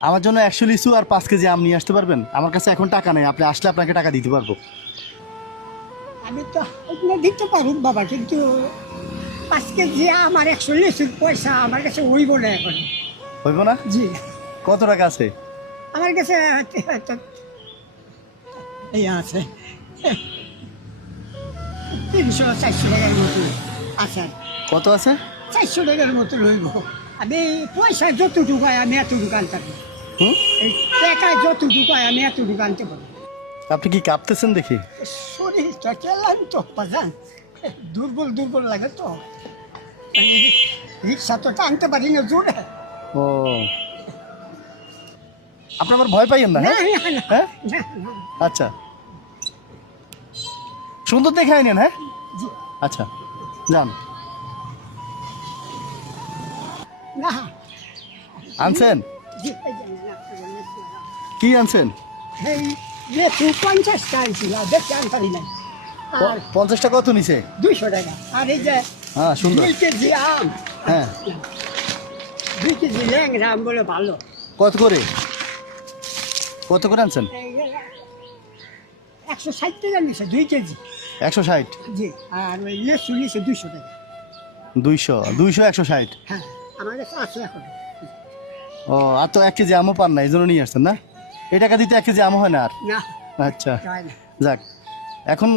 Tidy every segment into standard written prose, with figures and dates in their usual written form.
আমার জন্য 100 লিচু আর 5 কেজি আম নিয়ে আসতে পারবেন? আমার কাছে এখন টাকা নেই, আপনি আসলে আপনাকে টাকা দিতে পারবো। আমি তো আপনার দিতে পারি বাবা, কিন্তু 5 কেজি আমার 140 পয়সা আমার কাছে হইব না এখন। হইব না? জি, কত টাকা আছে? আমার কাছে এই আছে 300-400 টাকার মতো আছে। কত আছে? 400 টাকার মতো লইব। আমি পয়সা যতটুকু হয় আমি এতটুকু আনতে পারি। হুম? এই টাকায় যতটুকু হয় আমি এতটুকু আনতে পারি। আপনি কি কাঁপতেছেন দেখি? শরীরটা কেলাম তো বাজান, দুর্বল দুর্বল লাগে তো। রিক্সা তো টানতে পারি না জোরে। ও, আপনি আবার ভয় পাইয়েন না? না, হ্যাঁ, না, না, হ্যাঁ? না, না, আচ্ছা, সুন্দর দেখে আইনেন। হ্যাঁ, জি, আচ্ছা, যান। না, আনছেন? জি, এই যে না, আপনার লেচু না। কি আনছেন? এই লেচু 50 টাকা ছিল, দেখতে আনতে পারি নাই। আর 50টা কত নিছে? 200 টাকা। আর এই যে হ্যাঁ, সুন্দর। 2 কেজি আম, হ্যাঁ, 2 কেজি ল্যাংড়া আম বলে ভালো। কত করে? কত করে আনছেন? এই যে 160 টাকা নিছে 2 কেজি। 160? জি, আর ওই লেচু নিছে 200 টাকা। 200, 160। হ্যাঁ, আমার কাছে আছে এখন। ও, আর তো 1 কেজি আমও পান না, এই জন্য নিয়ে আসছেন না? এই টাকা দিতে 1 কেজি আমও হয় না আর। না, আচ্ছা, হয় না। যাক, এখন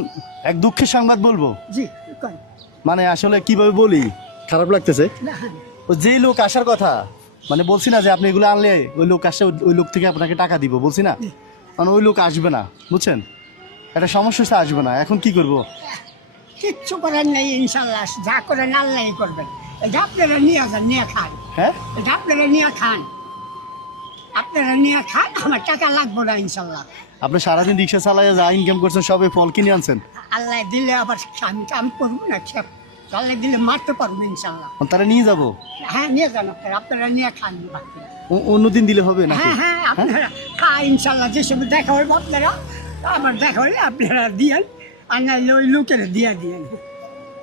এক দুঃখের সংবাদ বলবো। জি, কই? মানে আসলে কিভাবে বলি, খারাপ লাগতেছে। না, ও যেই লোক আসার কথা, মানে বলছি না যে আপনি এগুলো আনলে ওই লোক আসে, ওই লোক থেকে আপনাকে টাকা দিব, বলছি না? মানে ওই লোক আসবে না, বুঝছেন? একটা সমস্যা হচ্ছে, আসবে না। এখন কি করব? কিচ্ছু করার নেই, ইনশাল্লাহ যা করেন আল্লাহই করবেন। এটা আপনারা নিয়ে যান, নিয়ে খান। হ্যাঁ, এটা আপনারা নিয়ে খান, আপনারা নিয়ে খান, আমার টাকা লাগবে না ইনশাল্লাহ। আপনি সারাদিন রিক্সা চালাইয়া যা ইনকাম করছেন সবে ফল কিনে আনছেন, আল্লাহ দিলে আবার আমি কাম করবো না, খেপ আল্লাহ দিলে মারতে পারবো ইনশাল্লাহ। তারা নিয়ে যাব। হ্যাঁ, নিয়ে যান আপনারা, আপনারা নিয়ে খান বাকিরা। অন্যদিন দিলে হবে নাকি? হ্যাঁ, হ্যাঁ, আপনারা খান ইনশাল্লাহ, যে সময় দেখা হইব আপনারা, আমার দেখা হলে আপনারা দিয়েন, আর নাহলে ওই লোকেরা দিয়ে দিয়েন।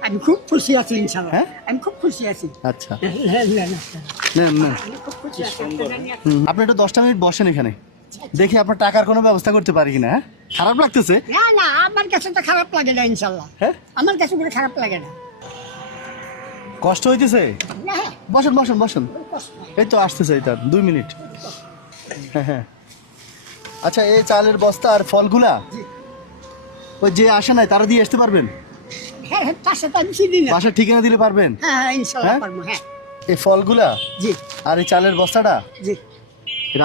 আমি খুব খুশি আছি ইনশাল্লাহ। হ্যাঁ? আমি খুব খুশি আছি। আচ্ছা, নেন, নেন, আপনারা। নেন নেন। আমি খুব খুশি আছি, আপনারা নিয়ে আপনি একটু 10টা মিনিট বসেন এখানে, দেখি আপনার টাকার কোনো ব্যবস্থা করতে পারি কিনা। হ্যাঁ, খারাপ লাগতেছে। না, না, আমার কাছে তো খারাপ লাগে না ইনশাল্লাহ। হ্যাঁ, আমার কাছে কোনো খারাপ লাগে না। কষ্ট হইতেছে। না, হ্যাঁ, বসেন বসেন বসেন, কোনো কষ্ট নাই। এই তো আসতেছে, এটা 2 মিনিট। হ্যাঁ হ্যাঁ, আচ্ছা, এই চালের বস্তা আর ফলগুলা জি। ওই যে আসে নাই তারা দিয়ে আসতে পারবেন? হ্যাঁ, হ্যাঁ, তার সাথে আমি চিনি না। বাসার ঠিকানা দিলে পারবেন? হ্যাঁ, হ্যাঁ, ইনশাল্লাহ হ্যাঁ? পারবো। হ্যাঁ, এই ফলগুলা জি, আর এই চালের বস্তাটা জি।